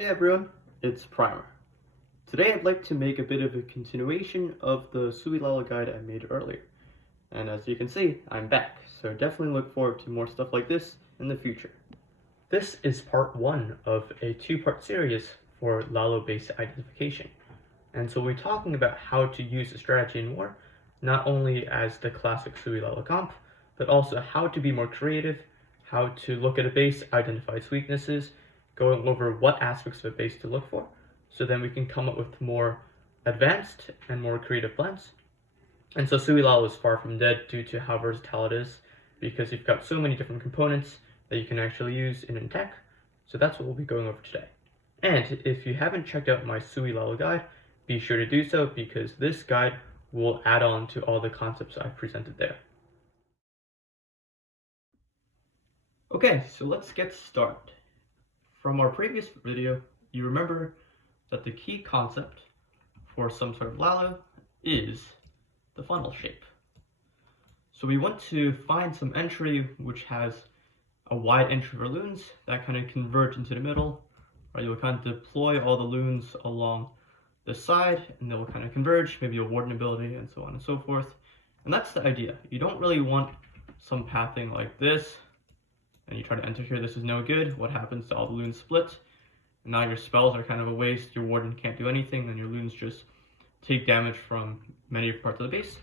Hey everyone, it's Primer. Today I'd like to make a bit of a continuation of the Lalo guide I made earlier. And as you can see, I'm back, so definitely look forward to more stuff like this in the future. This is part 1 of a 2-part series for Lalo-based identification. And so we're talking about how to use the strategy in war, not only as the classic Lalo comp, but also how to be more creative, how to look at a base, identify its weaknesses, going over what aspects of a base to look for, so then we can come up with more advanced and more creative plans. And so Lalo is far from dead due to how versatile it is, because you've got so many different components that you can actually use in tech. So that's what we'll be going over today. And if you haven't checked out my Lalo guide, be sure to do so, because this guide will add on to all the concepts I've presented there. Okay, so let's get started. From our previous video, you remember that the key concept for some sort of Lalo is the funnel shape. So we want to find some entry which has a wide entry for loons that kind of converge into the middle, right? You'll kind of deploy all the loons along the side and they'll kind of converge, maybe a warden ability and so on and so forth. And that's the idea. You don't really want some pathing like this, and you try to enter here, this is no good. What happens to all the loons split? And now your spells are kind of a waste, your warden can't do anything, then your loons just take damage from many parts of the base.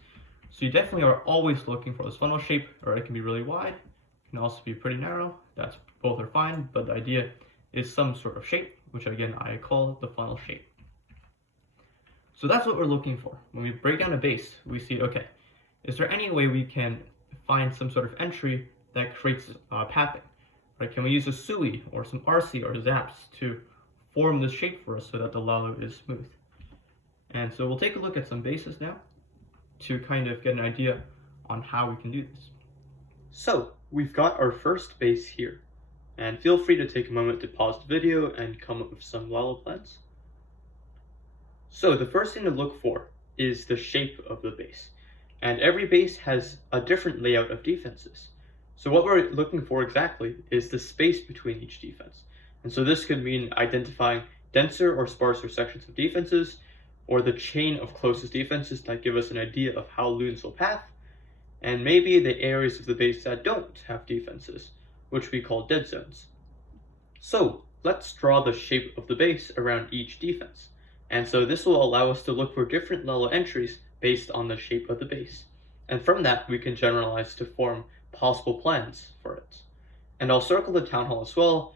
So you definitely are always looking for this funnel shape, or it can be really wide, it can also be pretty narrow. That's both are fine, but the idea is some sort of shape, which again I call the funnel shape. So that's what we're looking for. When we break down a base, we see, okay, is there any way we can find some sort of entry that creates pathing, right? Can we use a SUI or some RC or zaps to form this shape for us so that the Lalo is smooth? And so we'll take a look at some bases now to kind of get an idea on how we can do this. So we've got our first base here, and feel free to take a moment to pause the video and come up with some Lalo plans. So the first thing to look for is the shape of the base, and every base has a different layout of defenses. So what we're looking for exactly is the space between each defense. And so this could mean identifying denser or sparser sections of defenses, or the chain of closest defenses that give us an idea of how loons will path, and maybe the areas of the base that don't have defenses, which we call dead zones. So let's draw the shape of the base around each defense. And so this will allow us to look for different Lalo entries based on the shape of the base. And from that, we can generalize to form possible plans for it. And I'll circle the town hall as well,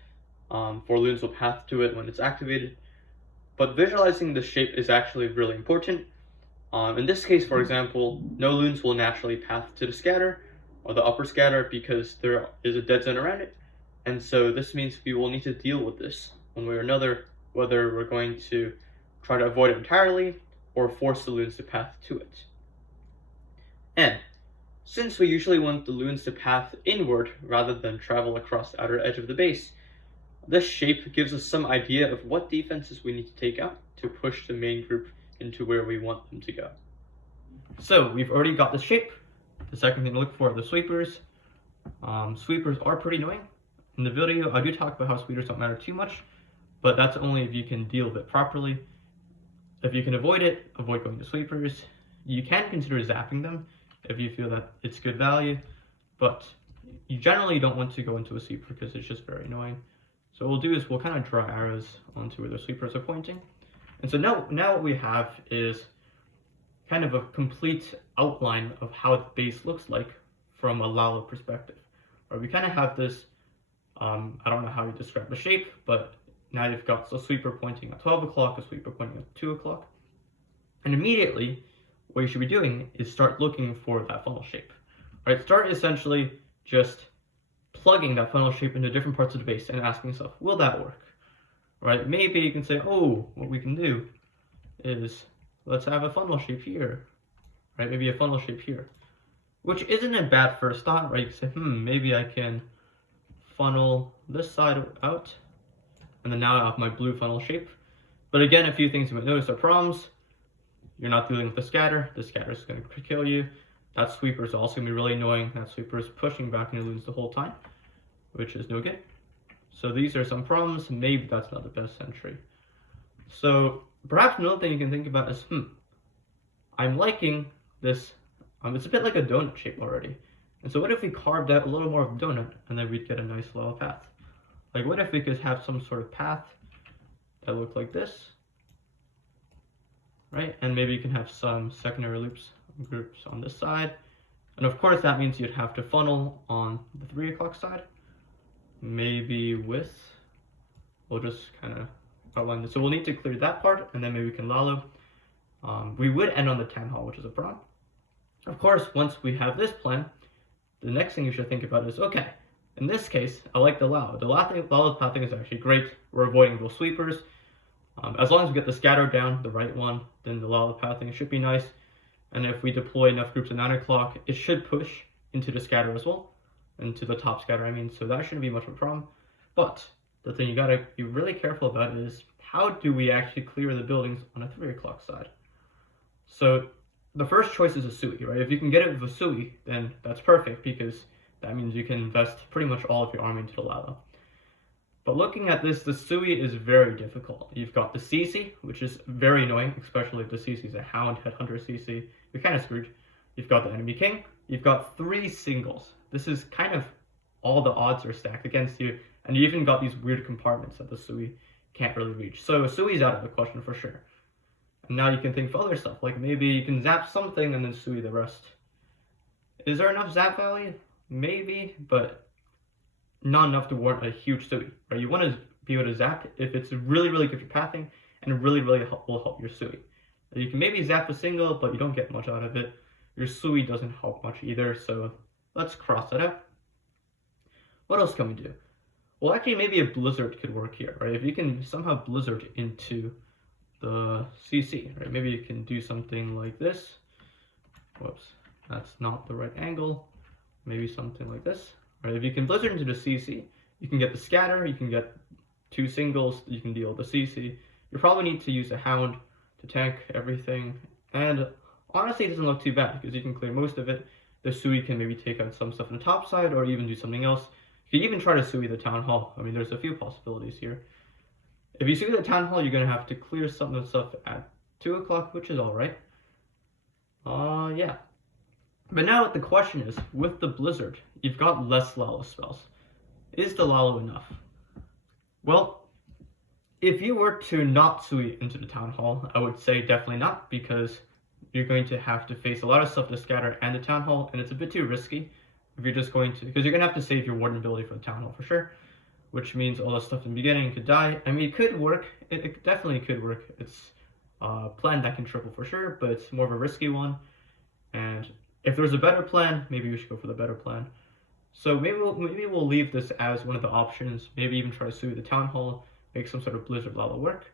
for loons will path to it when it's activated. But visualizing the shape is actually really important. In this case, for example, no loons will naturally path to the scatter or the upper scatter because there is a dead zone around it. And so this means we will need to deal with this one way or another, whether we're going to try to avoid it entirely or force the loons to path to it. And since we usually want the loons to path inward rather than travel across the outer edge of the base, this shape gives us some idea of what defenses we need to take out to push the main group into where we want them to go. So we've already got the shape. The second thing to look for are the sweepers. Sweepers are pretty annoying. In the video, I do talk about how sweepers don't matter too much, but that's only if you can deal with it properly. If you can avoid it, avoid going to sweepers. You can consider zapping them if you feel that it's good value, but you generally don't want to go into a sweeper because it's just very annoying. So what we'll do is we'll kind of draw arrows onto where the sweepers are pointing. And so now what we have is kind of a complete outline of how the base looks like from a Lalo perspective. Right, we kind of have this, I don't know how you describe the shape, but now you've got a sweeper pointing at 12 o'clock, a sweeper pointing at 2 o'clock. And immediately, what you should be doing is start looking for that funnel shape. Right, start essentially just plugging that funnel shape into different parts of the base and asking yourself, will that work? Right, maybe you can say, oh, what we can do is let's have a funnel shape here. Right, maybe a funnel shape here, which isn't a bad first thought, right? You can say, maybe I can funnel this side out, and then now I have my blue funnel shape. But again, a few things you might notice are problems. You're not dealing with the scatter is going to kill you. That sweeper is also going to be really annoying. That sweeper is pushing back into loons the whole time, which is no good. So these are some problems. Maybe that's not the best entry. So perhaps another thing you can think about is, I'm liking this. It's a bit like a donut shape already. And so what if we carved out a little more of a donut and then we'd get a nice little path? Like what if we could have some sort of path that looked like this, right? And maybe you can have some secondary groups on this side. And of course that means you'd have to funnel on the 3 o'clock side. Maybe with, we'll just kind of outline this. So we'll need to clear that part and then maybe we can Lalo. We would end on the town hall, which is a problem. Of course, once we have this plan, the next thing you should think about is, okay, in this case, I like the Lalo. The Lalo's pathing is actually great. We're avoiding those sweepers. As long as we get the scatter down, the right one, then the Lalo pathing should be nice. And if we deploy enough groups at 9 o'clock, it should push into the scatter as well. Into the top scatter, I mean, so that shouldn't be much of a problem. But the thing you gotta be really careful about is, how do we actually clear the buildings on a 3 o'clock side? So the first choice is a Sui, right? If you can get it with a Sui, then that's perfect because that means you can invest pretty much all of your army into the Lalo. But looking at this, the Sui is very difficult. You've got the CC, which is very annoying, especially if the CC is a Hound Headhunter CC. You're kind of screwed. You've got the enemy king. You've got 3 singles. This is kind of all the odds are stacked against you, and you even got these weird compartments that the Sui can't really reach. So Sui's out of the question for sure. And now you can think of other stuff, like maybe you can zap something and then Sui the rest. Is there enough zap value? Maybe, but not enough to warrant a huge Sui. Right? You want to be able to zap if it's really, really good for pathing and really, really will help your Sui. You can maybe zap a single, but you don't get much out of it. Your Sui doesn't help much either, so let's cross that out. What else can we do? Well, actually, maybe a blizzard could work here, right? If you can somehow blizzard into the CC, right? Maybe you can do something like this. Whoops, that's not the right angle. Maybe something like this, right? If you can blizzard into the CC, you can get the scatter, you can get 2 singles, you can deal with the CC. You probably need to use a Hound to tank everything, and honestly, it doesn't look too bad because you can clear most of it. The Sui can maybe take out some stuff on the top side or even do something else. You can even try to Sui the town hall. I mean, there's a few possibilities here. If you Sui the town hall, you're going to have to clear some of the stuff at 2 o'clock, which is alright. Yeah. But now the question is, with the blizzard, you've got less Lalo spells. Is the Lalo enough? Well, if you were to not Sui into the town hall, I would say definitely not, because you're going to have to face a lot of stuff to scatter and the town hall, and it's a bit too risky if you're just going to, because you're going to have to save your warden ability for the town hall for sure, which means all the stuff in the beginning could die. I mean, it could work. It definitely could work. It's a plan that can triple for sure, but it's more of a risky one. And if there's a better plan, maybe we should go for the better plan. So maybe we'll leave this as one of the options. Maybe even try to Sui the town hall, make some sort of blizzard Lalo work.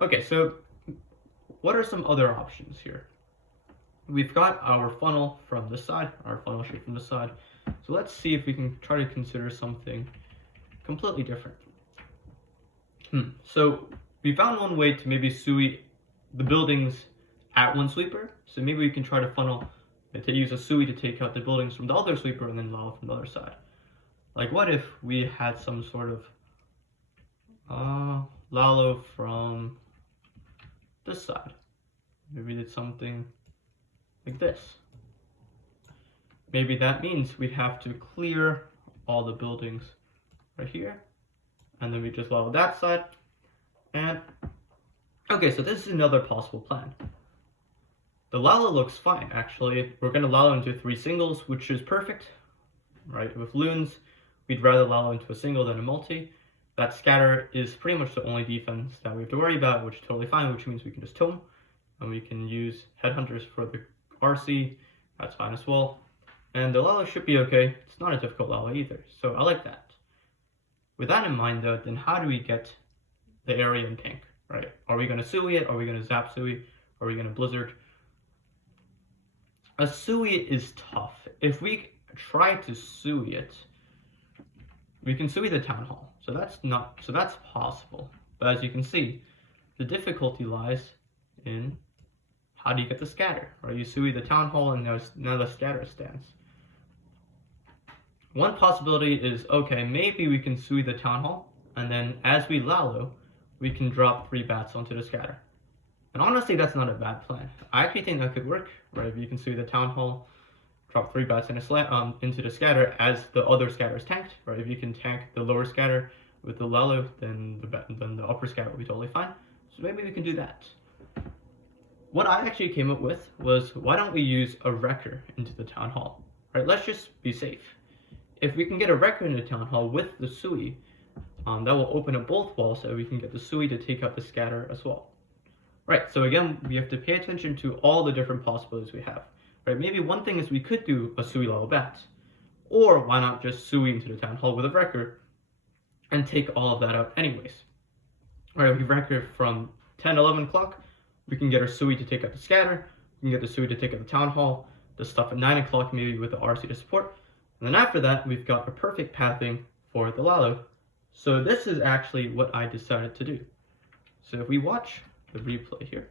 Okay, so what are some other options here? We've got our funnel from this side, our funnel shape from this side. So let's see if we can try to consider something completely different. So we found one way to maybe Sui the buildings at one sweeper. So maybe we can try to funnel, to use a Sui to take out the buildings from the other sweeper and then Lalo from the other side. Like what if we had some sort of Lalo from this side? Maybe we did something like this. Maybe that means we'd have to clear all the buildings right here, and then we just Lalo that side. And okay, so this is another possible plan. The Lalo looks fine, actually. We're going to Lalo into 3 singles, which is perfect, right? With loons, we'd rather Lalo into a single than a multi. That scatter is pretty much the only defense that we have to worry about, which is totally fine, which means we can just tome, and we can use headhunters for the RC. That's fine as well. And the Lalo should be okay. It's not a difficult Lalo either, so I like that. With that in mind, though, then how do we get the area in pink, right? Are we going to Sui it? Are we going to Zap Sui? Are we going to Blizzard? A Sui is tough. If we try to Sui it, we can Sui the Town Hall. So that's possible. But as you can see, the difficulty lies in how do you get the scatter? Or you Sui the Town Hall and now the scatter stands. One possibility is, okay, maybe we can sui the town hall, and then as we Lalo, we can drop 3 bats onto the scatter. And honestly, that's not a bad plan. I actually think that could work, right? If you can sui the town hall, drop 3 bats in into the scatter as the other scatter is tanked, right? If you can tank the lower scatter with the Lalo, then the upper scatter will be totally fine. So maybe we can do that. What I actually came up with was, why don't we use a wrecker into the town hall, right? Let's just be safe. If we can get a wrecker into the town hall with the sui, that will open up both walls so we can get the sui to take out the scatter as well. Right, so again, we have to pay attention to all the different possibilities we have. Right, maybe one thing is we could do a sui Lalo bat, or why not just sui into the town hall with a wrecker and take all of that out anyways. Right, if we wrecker from 10, 11 o'clock, we can get our sui to take out the scatter, we can get the sui to take out the town hall, the stuff at 9 o'clock maybe with the RC to support, and then after that, we've got a perfect pathing for the Lalo. So this is actually what I decided to do. So if we watch the replay here,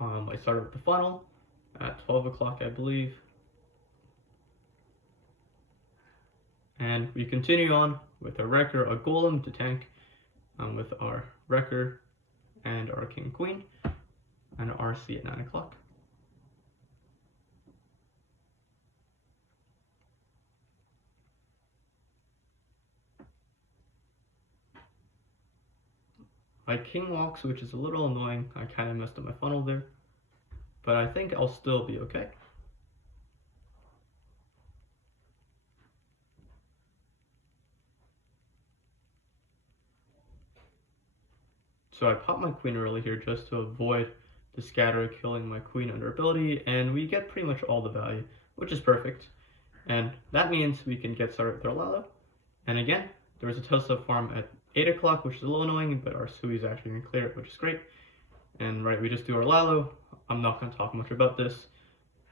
I started with the funnel at 12 o'clock, I believe. And we continue on with our wrecker, a golem to tank, with our wrecker and our king queen, and RC at 9 o'clock. My king walks, which is a little annoying. I kind of messed up my funnel there, but I think I'll still be okay. So I pop my queen early here just to avoid the scatter killing my queen under ability, and we get pretty much all the value, which is perfect. And that means we can get started with our Lalo. And again, there was a Tesla farm at 8 o'clock, which is a little annoying, but our sui is actually going to clear it, which is great. And right, we just do our Lalo. I'm not going to talk much about this.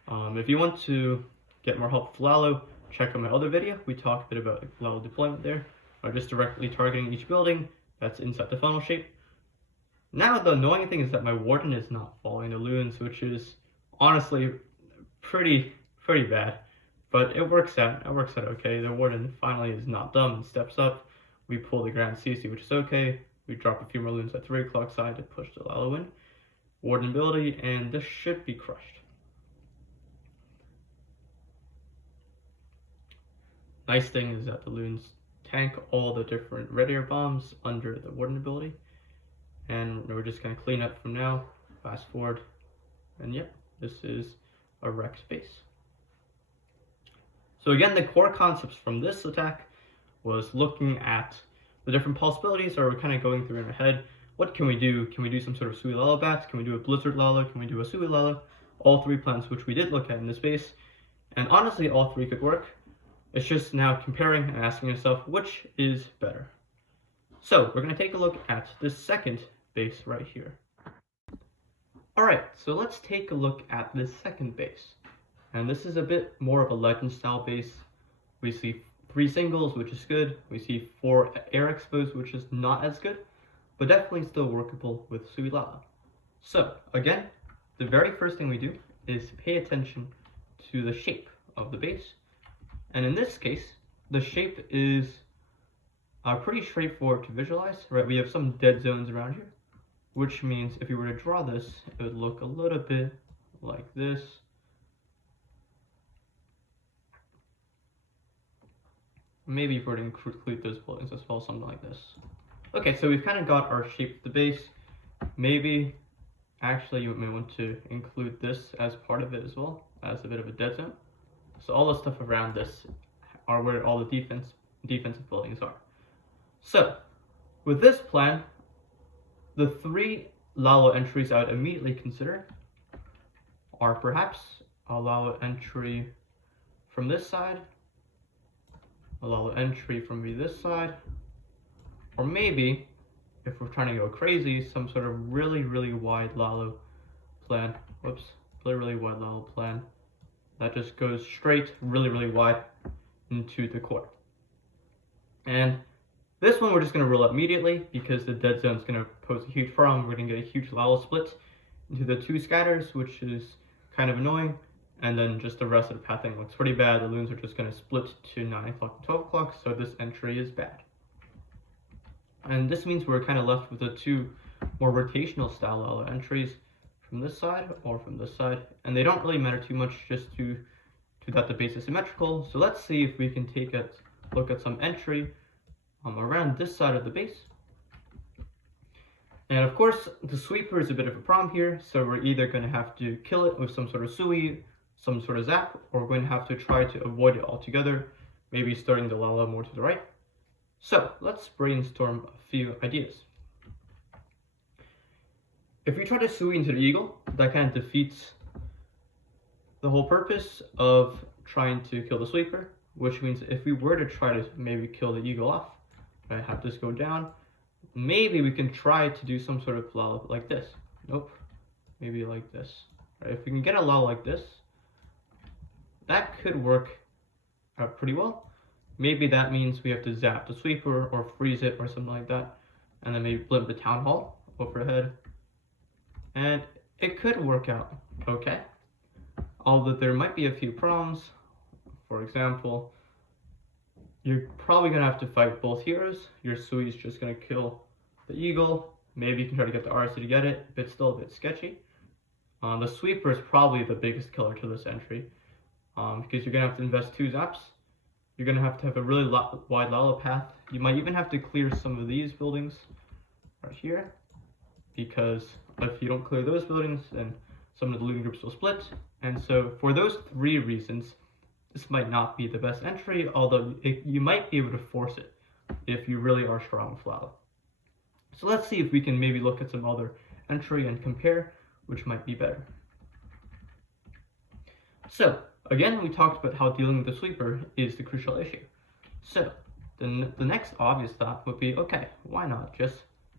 If you want to get more help with Lalo, check out my other video. We talked a bit about Lalo deployment there, or just directly targeting each building that's inside the funnel shape. Now the annoying thing is that my warden is not following the loons, which is honestly pretty bad. But it works out. It works out okay. The warden finally is not dumb and steps up. We pull the Grand CC, which is okay. We drop a few more loons at 3 o'clock side to push the Lalo in. Warden ability, and this should be crushed. Nice thing is that the loons tank all the different red air bombs under the warden ability. And we're just going to clean up from now. Fast forward. And yep, this is a wrecked base. So again, the core concepts from this attack was looking at the different possibilities, or we're kind of going through in our head. What can we do? Can we do some sort of sui Lalo bat? Can we do a blizzard Lalo? Can we do a sui Lalo? All 3 plans, which we did look at in this base. And honestly, all 3 could work. It's just now comparing and asking yourself, which is better? So we're going to take a look at this second base right here. Alright, so let's take a look at this second base. And this is a bit more of a legend style base. We see 3 singles, which is good. We see 4 air expos, which is not as good, but definitely still workable with sui Lalo. So again, the very first thing we do is pay attention to the shape of the base. And in this case, the shape is pretty straightforward to visualize, right? We have some dead zones around here, which means if you were to draw this, it would look a little bit like this. Maybe if we were to include those buildings as well, something like this. Okay, so we've kind of got our shape of the base. Maybe, actually, you may want to include this as part of it as well, as a bit of a dead zone. So all the stuff around this are where all the defensive buildings are. So, with this plan, the 3 Lalo entries I would immediately consider are perhaps a Lalo entry from this side, a Lalo entry from this side, or maybe, if we're trying to go crazy, some sort of really wide Lalo plan. Whoops, really wide Lalo plan that just goes straight, really wide into the core. And this one we're just going to rule out immediately because the dead zone is going to pose a huge problem. We're going to get a huge Lalo split into the 2 scatters, which is kind of annoying. and then just the rest of the pathing looks pretty bad. The loons are just going to split to 9 o'clock and 12 o'clock, so this entry is bad. And this means we're kind of left with the two more rotational style Lalo entries from this side or from this side, and they don't really matter too much just to that the base is symmetrical. So let's see if we can take a look at some entry around this side of the base. And of course, the sweeper is a bit of a problem here, so we're either going to have to kill it with some sort of sui, some sort of zap, or we're going to have to try to avoid it altogether, maybe starting the Lalo more to the right. So let's brainstorm a few ideas. If we try to sui into the eagle, that kind of defeats the whole purpose of trying to kill the sweeper, which means if we were to try to maybe kill the eagle off, I have this go down, maybe we can try to do some sort of Lalo like this. Nope, maybe like this. Right, if we can get a Lalo like this, that could work out pretty well. Maybe that means we have to zap the sweeper or freeze it or something like that, and then maybe blimp the town hall overhead, and it could work out okay. Although there might be a few problems. For example, you're probably going to have to fight both heroes. Your sui is just going to kill the eagle. Maybe you can try to get the RC to get it, but it's still a bit sketchy. The sweeper is probably the biggest killer to this entry, because you're going to have to invest 2 zaps. You're going to have a really wide Lalo path. You might even have to clear some of these buildings right here, because if you don't clear those buildings, then some of the loon groups will split. And so for those 3 reasons, this might not be the best entry, although you might be able to force it if you really are strong with Lalo. So let's see if we can maybe look at some other entry and compare which might be better. So again, we talked about how dealing with the sweeper is the crucial issue. So the next obvious thought would be, okay, why not just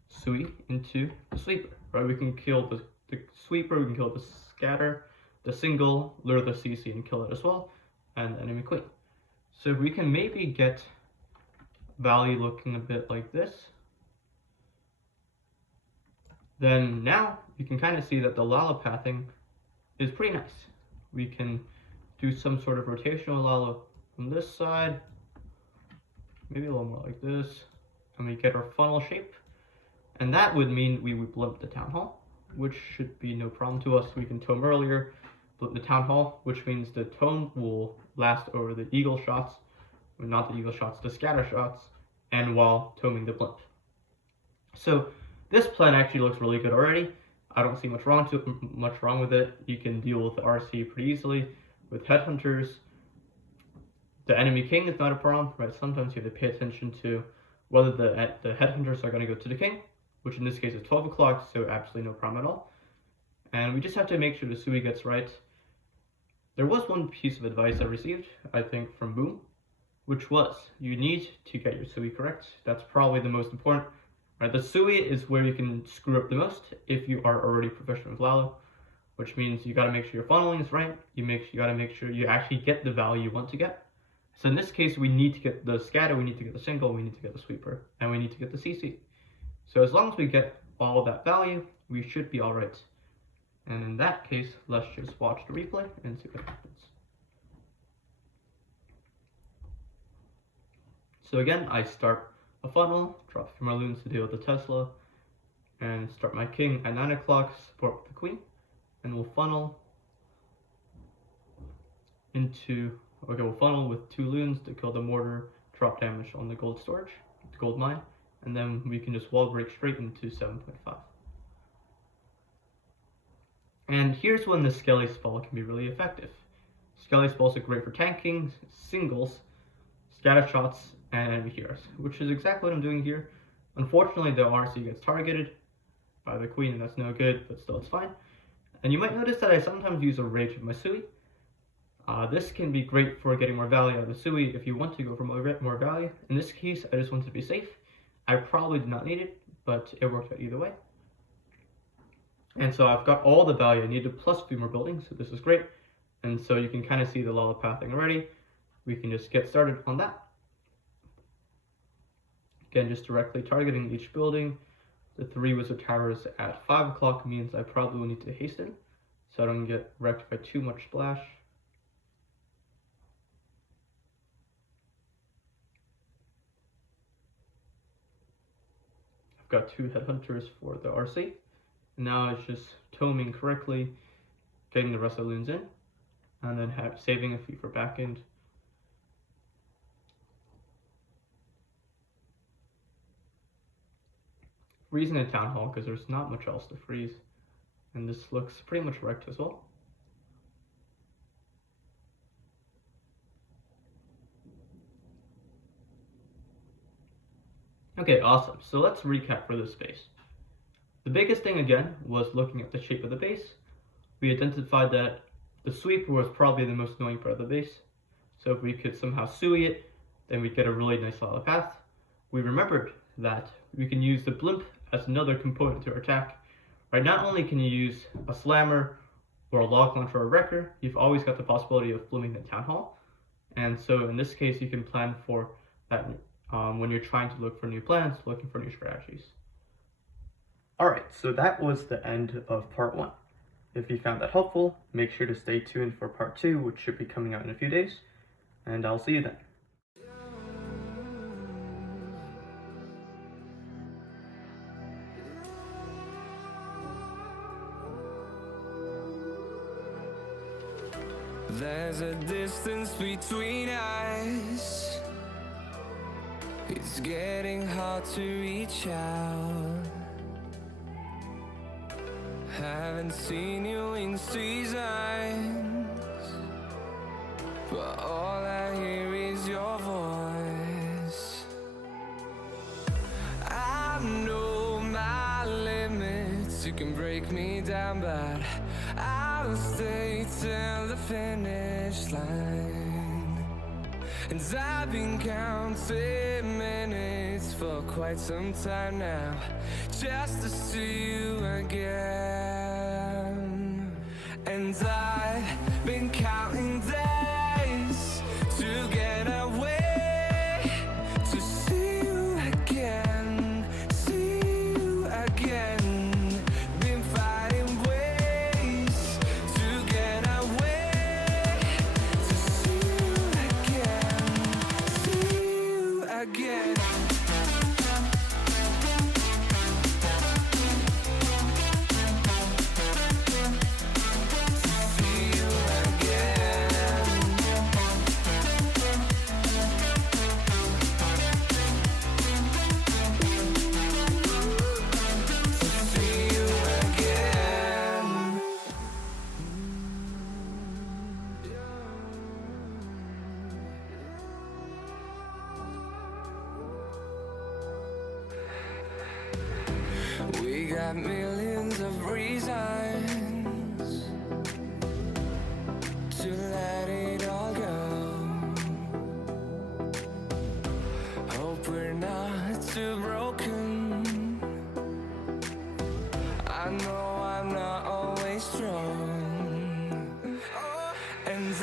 sui into the sweeper, right? We can kill the sweeper, we can kill the scatter, the single, lure the CC and kill it as well, and the enemy queen. So we can maybe get value looking a bit like this. Then now you can kind of see that the Lalo pathing is pretty nice. We can do some sort of rotational Lalo from this side, maybe a little more like this, and we get our funnel shape. And that would mean we would blimp the town hall, which should be no problem to us. We can tome earlier, blimp the town hall, which means the tome will last over the eagle shots, not the eagle shots, the scatter shots, and while toming the blimp. So this plan actually looks really good already. I don't see much wrong with it. You can deal with the RC pretty easily with headhunters. The enemy king is not a problem, right? Sometimes you have to pay attention to whether the headhunters are going to go to the king, which in this case is 12 o'clock, so absolutely no problem at all. And we just have to make sure the sui gets right. There was one piece of advice I received, I think, from Boom, which was you need to get your sui correct. That's probably the most important. Right, the sui is where you can screw up the most if you are already proficient with Lalo, which means you got to make sure your funneling is right. You got to make sure you actually get the value you want to get. So in this case, we need to get the scatter, we need to get the single, we need to get the sweeper, and we need to get the CC. So as long as we get all that value, we should be all right. And in that case, let's just watch the replay and see what happens. So again, I start a funnel, drop a few more loons to deal with the Tesla, and start my king at 9 o'clock, support the queen, and we'll funnel we'll funnel with 2 loons to kill the mortar, drop damage on the gold storage, the gold mine, and then we can just wall break straight into 7.5. And here's when the Skelly spell can be really effective. Skelly spells are great for tanking, singles, scatter shots, and enemy heroes, which is exactly what I'm doing here. Unfortunately, the RC gets targeted by the queen, and that's no good, but still it's fine. And you might notice that I sometimes use a rage with my sui. This can be great for getting more value out of the sui if you want to go for more value. In this case, I just wanted to be safe. I probably did not need it, but it worked out either way. And so I've got all the value I needed plus 3 more buildings, so this is great. And so you can kind of see the Lalo pathing already. We can just get started on that. Again, just directly targeting each building. The 3 wizard towers at 5 o'clock means I probably will need to hasten, so I don't get wrecked by too much splash. got 2 headhunters for the RC. Now it's just toming correctly, getting the rest of the loons in, and then saving a few for back end. Freezing the town hall because there's not much else to freeze, and this looks pretty much wrecked as well. Okay, awesome. So let's recap for this space. The biggest thing again was looking at the shape of the base. We identified that the sweeper was probably the most annoying part of the base. So if we could somehow suey it, then we'd get a really nice Lalo path. We remembered that we can use the blimp as another component to our attack. Right, not only can you use a slammer or a log launcher or a wrecker, you've always got the possibility of blimping the town hall. And so in this case, you can plan for that when you're trying to look for new plans, looking for new strategies. Alright, so that was the end of part 1. If you found that helpful, make sure to stay tuned for part 2, which should be coming out in a few days, and I'll see you then. There's a distance between us. It's getting hard to reach out. Haven't seen you in seasons, but all I hear is your voice. I know my limits, you can break me down, but I'll stay till the finish line. And I've been counting minutes for quite some time now, just to see you again. And I've been counting days to get away, to see you again, see you again. Been fighting ways to get away, to see you again, see you again. We got millions of reasons to let it all go. Hope we're not too broken. I know I'm not always strong, and